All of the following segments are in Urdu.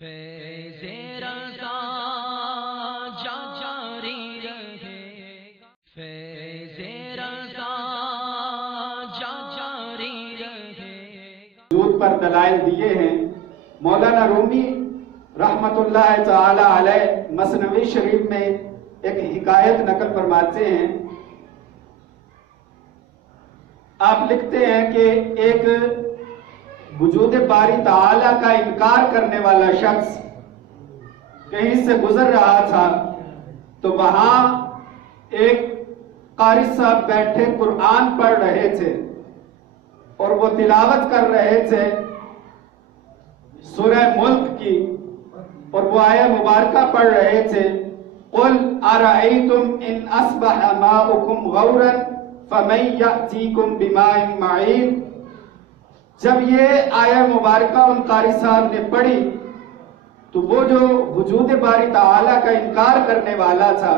فیض رضا جاری رہے گا، فیض رضا جاری رہے گا۔ وجود پر دلائل دیے ہیں۔ مولانا رومی رحمت اللہ تعالی علیہ مثنوی شریف میں ایک حکایت نقل فرماتے ہیں۔ آپ لکھتے ہیں کہ ایک وجود باری تعالی کا انکار کرنے والا شخص کہیں سے گزر رہا تھا تو وہاں ایک قاری صاحب بیٹھے قرآن پڑھ رہے تھے اور وہ تلاوت کر رہے تھے سورہ ملک کی، اور وہ آیہ مبارکہ پڑھ رہے تھے قُلْ أَرَأَيْتُمْ إِنْ أَصْبَحَ مَاؤُكُمْ غَوْرًا فَمَنْ يَأْتِيكُمْ بِمَاءٍ مَعِينٍ۔ جب یہ آیہ مبارکہ ان قاری صاحب نے پڑھی تو وہ جو وجود باری تعالی کا انکار کرنے والا تھا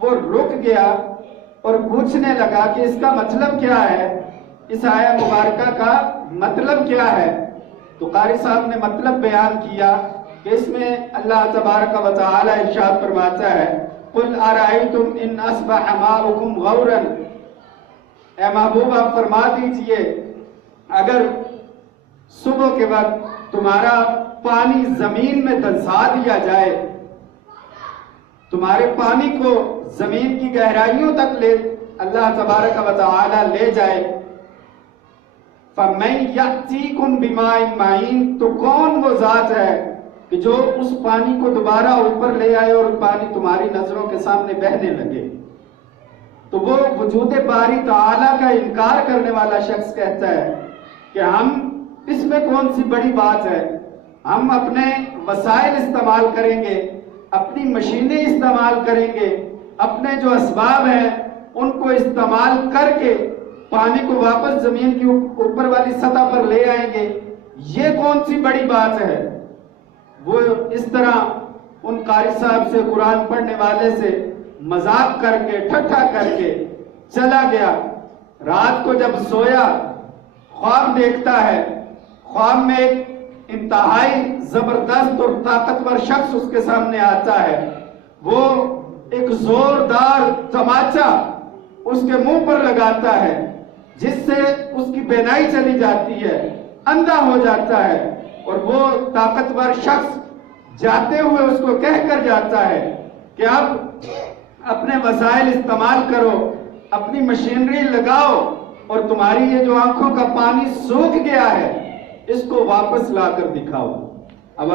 وہ رک گیا اور پوچھنے لگا کہ اس کا مطلب کیا ہے، اس آیہ مبارکہ کا مطلب کیا ہے؟ تو قاری صاحب نے مطلب بیان کیا کہ اس میں اللہ تبارک و تعالی ارشاد فرماتا ہے قُلْ أَرَأَيْتُمْ إِنْ أَصْبَحَ مَاؤُكُمْ غَوْرًا، اے محبوب آپ فرما دیجئے اگر صبح کے وقت تمہارا پانی زمین میں دھنسا دیا جائے، تمہارے پانی کو زمین کی گہرائیوں تک لے اللہ تبارک و تعالی لے جائے، فَمَنْ يَأْتِيكُمْ بِمَاءٍ مَعِينٍ، تو کون وہ ذات ہے کہ جو اس پانی کو دوبارہ اوپر لے آئے اور پانی تمہاری نظروں کے سامنے بہنے لگے؟ تو وہ وجود باری تعالی کا انکار کرنے والا شخص کہتا ہے کہ ہم اس میں کون سی بڑی بات ہے، ہم اپنے وسائل استعمال کریں گے، اپنی مشینیں استعمال کریں گے، اپنے جو اسباب ہیں ان کو استعمال کر کے پانی کو واپس زمین کی اوپر والی سطح پر لے آئیں گے، یہ کون سی بڑی بات ہے؟ وہ اس طرح ان قاری صاحب سے، قرآن پڑھنے والے سے مذاق کر کے، ٹھٹھا کر کے چلا گیا۔ رات کو جب سویا خواب دیکھتا ہے، خواب میں ایک انتہائی زبردست اور طاقتور شخص اس کے سامنے آتا ہے، وہ ایک زوردار تماچا اس کے منہ پر لگاتا ہے جس سے اس کی بینائی چلی جاتی ہے، اندھا ہو جاتا ہے، اور وہ طاقتور شخص جاتے ہوئے اس کو کہہ کر جاتا ہے کہ اب اپنے وسائل استعمال کرو، اپنی مشینری لگاؤ اور تمہاری یہ جو آنکھوں کا پانی سوکھ گیا ہے اس کو واپس لا کر دکھاؤ۔ اب